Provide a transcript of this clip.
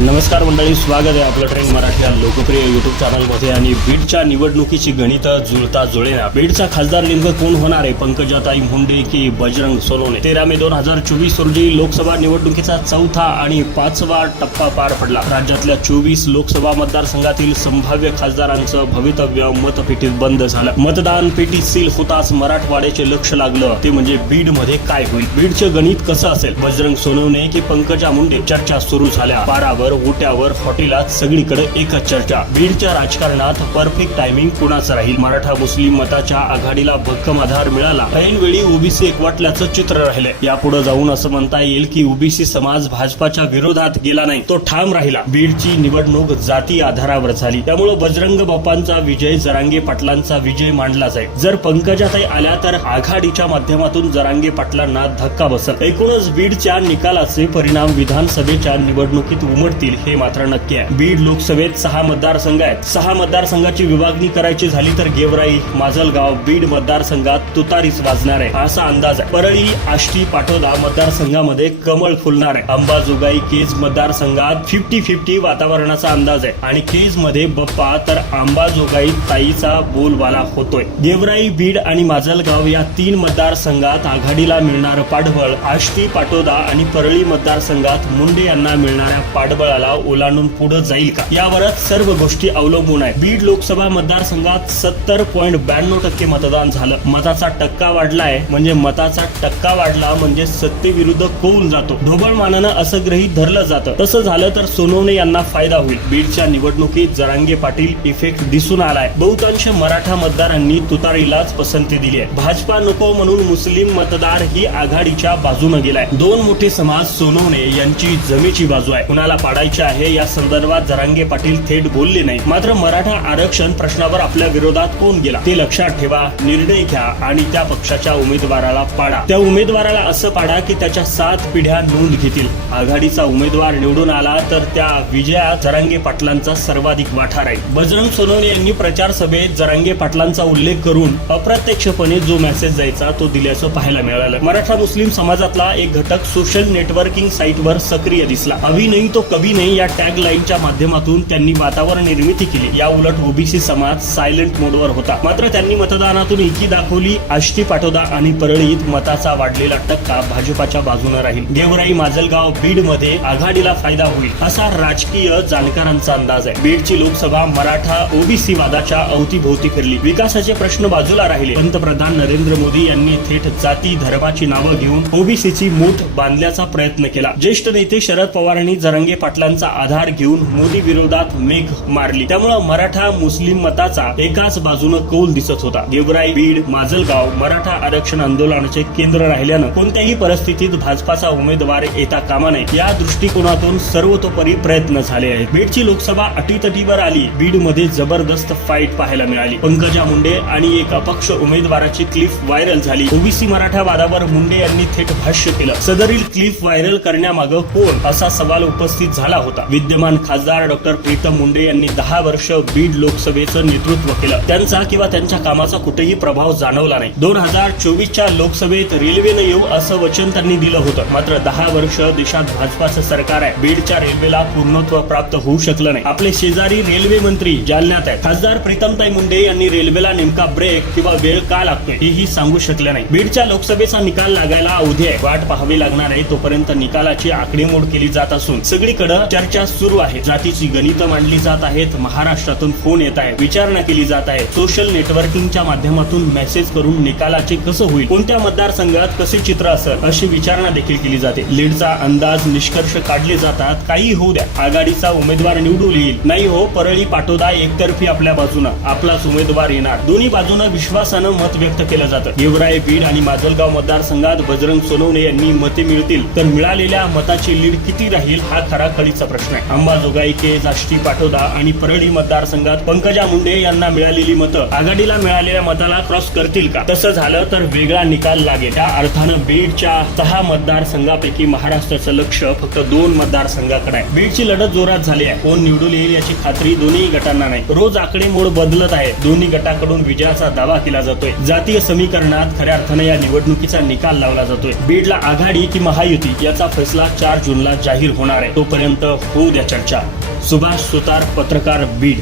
नमस्कार मंडळी स्वागत आहे आपलं ट्रेन मराठीच्या या लोकप्रिय युट्यूब चॅनलमध्ये आणि बीडच्या निवडणुकीची गणित जुळता जुळेना. बीडचा खासदार नेमकं कोण होणार आहे? पंकजाताई मुंडे की बजरंग सोनवणे तेरा मे दोन हजार चोवीस रोजी लोकसभा निवडणुकीचा चौथा आणि पाचवा टप्पा पार पडला. राज्यातल्या चोवीस लोकसभा मतदारसंघातील संभाव्य खासदारांचं भवितव्य मतपेटीत बंद झालं. मतदान पेटी सील होताच मराठवाड्याचे लक्ष लागलं. ते म्हणजे बीडमध्ये काय होईल? बीडचं गणित कसं असेल? बजरंग सोनवणे की पंकजा मुंडे? चर्चा सुरू झाल्या. पारावर ओट्यावर हॉटेलात सगळीकडे एकच चर्चा. बीडच्या राजकारणात परफेक्ट टायमिंग कुणाचं राहील? मराठा मुस्लिम मताच्या आघाडीला भक्कम आधार मिळाला. ऐनवेळी ओबीसी एकवटल्याचं चित्र राहिलंय. यापुढे जाऊन असं म्हणता येईल की ओबीसी समाज भाजपाच्या विरोधात गेला नाही तो ठाम राहिला. बीडची निवडणूक जाती आधारावर झाली. त्यामुळे बजरंग बाप्पांचा विजय जरांगे पाटलांचा विजय मांडला जाईल जर पंकजाताई आल्या तर आघाडीच्या माध्यमातून जरांगे पाटलांना धक्का बसल. एकूणच बीडच्या निकालाचे परिणाम विधानसभेच्या निवडणुकीत करतील हे मात्र नक्की आहे. बीड लोकसभेत सहा मतदारसंघ आहेत सहा मतदारसंघाची विभागणी करायची झाली तर गेवराई माजलगाव बीड मतदारसंघात तुतारीच वाजणार आहे. असा अंदाज आहे. परळी आष्टी पाटोदा मतदारसंघामध्ये कमळ फुलणार आहे. अंबाजोगाई केज मतदारसंघात फिफ्टी फिफ्टी वातावरणाचा अंदाज आहे. आणि केजमध्ये बप्पा तर अंबाजोगाई ताईचा बोलबाला होतोय. गेवराई बीड आणि माजलगाव या तीन मतदारसंघात आघाडीला मिळणारं पाठबळ. आष्टी पाटोदा आणि परळी मतदारसंघात मुंडे यांना मिळणाऱ्या पाठबळाला ओलांडून पुढे जाईल का? यावरच सर्व गोष्टी अवलंबून आहे बीड लोकसभा मतदारसंघात सत्तर पॉईंट ब्याण्णव टक्के मतदान झालं. मताचा टक्का वाढलाय म्हणजे मताचा टक्का वाढला म्हणजे सत्तेविरुद्ध कौल जातो. ढोबळ मानानं असं गृहीत धरलं जातं. तसं झालं तर सोनवणे यांना फायदा होईल. बीडच्या निवडणुकीत जरांगे पाटील इफेक्ट दिसून आलाय. बहुतांश मराठा मतदारांनी तुतारीलाच पसंती दिली आहे. भाजपा नको म्हणून मुस्लिम मतदार ही आघाडीच्या बाजूने गेलाय. दोन मोठे समाज सोनवणे यांची जमेची बाजू आहे. कुणाला पाडायची आहे. या संदर्भात जरांगे पाटील थेट बोलले नाही मात्र मराठा आरक्षण प्रश्नावर आपल्या विरोधात कोण गेला? ते लक्षात ठेवा निर्णय घ्या आणि त्या पक्षाच्या उमेदवाराला पाडा. त्या उमेदवाराला असं पाडा की त्याच्या सात पिढ्या नोंद घेतील. आघाडीचा उमेदवार निवडून आला तर त्या विजयात जरांगे पाटलांचा सर्वाधिक वाटा राहील. बजरंग सोनवणे यांनी प्रचार सभेत जरांगे पाटलांचा उल्लेख करून अप्रत्यक्षपणे जो मेसेज जायचा तो दिल्याचं पाहायला मिळालं. मराठा मुस्लिम समाजातला एक घटक सोशल नेटवर्किंग साईटवर सक्रिय दिसला. अभिनयी तो कवी ओबीने या टॅग लाईनच्या माध्यमातून त्यांनी वातावरण निर्मिती केली. या उलट ओबीसी समाज सायलेंट मोडवर होता. मात्र त्यांनी मतदानातून एकी दाखवली आष्टी पाटोदा आणि परळीत मताचा वाढलेला टक्का भाजपाच्या बाजूने राहील. गेवराई माजलगाव बीडमध्ये आघाडीला फायदा होईल असा राजकीय जाणकारांचा अंदाज आहे. बीडची लोकसभा मराठा ओबीसी वादाच्या अवतीभोवती फिरली. विकासाचे प्रश्न बाजूला राहिले. पंतप्रधान नरेंद्र मोदी यांनी थेट जाती धर्माची नावं घेऊन ओबीसीची मूठ बांधल्याचा प्रयत्न केला. ज्येष्ठ नेते शरद पवारांनी जरंगे पाटलांचा आधार घेऊन मोदी विरोधात मेघ मारली. त्यामुळे मराठा मुस्लिम मताचा एकाच बाजूनं कौल दिसत होता. गेवराई बीड माजलगाव मराठा आरक्षण आंदोलनाचे केंद्र राहिल्यानं कोणत्याही परिस्थितीत भाजपाचा उमेदवार येता कामा नये. या दृष्टिकोनातून सर्वतोपरी प्रयत्न झाले आहेत. बीडची लोकसभा अटीतटीवर आली. बीडमध्ये जबरदस्त फाईट पाहायला मिळाली. पंकजा मुंडे आणि एक अपक्ष उमेदवाराची क्लिप व्हायरल झाली. ओबीसी मराठा वादावर मुंडे यांनी थेट भाष्य केलं. सदरील क्लिप व्हायरल करण्यामागं कोण? असा सवाल उपस्थित झाला होता. विद्यमान खासदार डॉक्टर प्रीतम मुंडे यांनी दहा वर्ष बीड लोकसभेचं नेतृत्व केलं. त्यांचा किंवा त्यांच्या कामाचा कुठेही प्रभाव जाणवला नाही. दोन हजार चोवीसच्या लोकसभेत रेल्वेनं येऊ असं वचन त्यांनी दिलं होतं. मात्र दहा वर्ष देशात भाजपाचं सरकार आहे. बीडच्या रेल्वेला पूर्णत्व प्राप्त होऊ शकलं नाही. आपले शेजारी रेल्वे मंत्री जालन्यात आहेत. खासदार प्रीतमताई मुंडे यांनी रेल्वेला नेमका ब्रेक किंवा वेळ का लागतोय हेही सांगू शकले नाही. बीडच्या लोकसभेचा निकाल लागायला अवधी आहे. वाट पाहावी लागणार आहे तोपर्यंत निकालाची आकडेमोड केली जात असून सगळीकडे चर्चा सुरू आहे. जातीची गणितं मांडली जात आहेत. महाराष्ट्रातून फोन येत आहे विचारणा केली जात आहे. सोशल नेटवर्किंगच्या माध्यमातून मेसेज करून निकालाचे कसं होईल? कोणत्या मतदारसंघात कसे चित्र असेल? अशी विचारणा देखील केली जाते. लीडचा अंदाज निष्कर्ष काढले जातात. काही होऊ द्या. आघाडीचा उमेदवार निवडून येईल. नाही हो परळी पाटोदा एकतर्फी आपल्या बाजूनं. आपलाच उमेदवार येणार. दोन्ही बाजूनं विश्वासानं मत व्यक्त केलं जातं. गेवराई बीड आणि माजलगाव मतदारसंघात बजरंग सोनवणे यांनी मते मिळतील. तर मिळालेल्या मताची लीड किती राहील हा खरा कळीचा प्रश्न आहे. अंबाजोगाई के आष्टी पाठोदा आणि परळी मतदारसंघात पंकजा मुंडे यांना मिळालेली मतं आघाडीला मिळालेल्या मताला क्रॉस करतील का? तसं झालं तर वेगळा निकाल लागेल. त्या अर्थानं बीडच्या सहा मतदारसंघापैकी महाराष्ट्राचं लक्ष फक्त दोन मतदारसंघाकडे आहे. बीडची लढत जोरात झाली आहे. कोण निवडून येईल याची खात्री दोन्ही गटांना नाही. रोज आकडेमोड बदलत आहे. दोन्ही गटाकडून विजयाचा दावा केला जातोय. जातीय समीकरणात खऱ्या अर्थानं या निवडणुकीचा निकाल लावला जातोय. बीडला आघाडी की महायुती याचा फैसला चार जूनला जाहीर होणार आहे. तोपर्यंत पर्यंत होऊ द्या चर्चा. सुभाष सुतार पत्रकार बीड.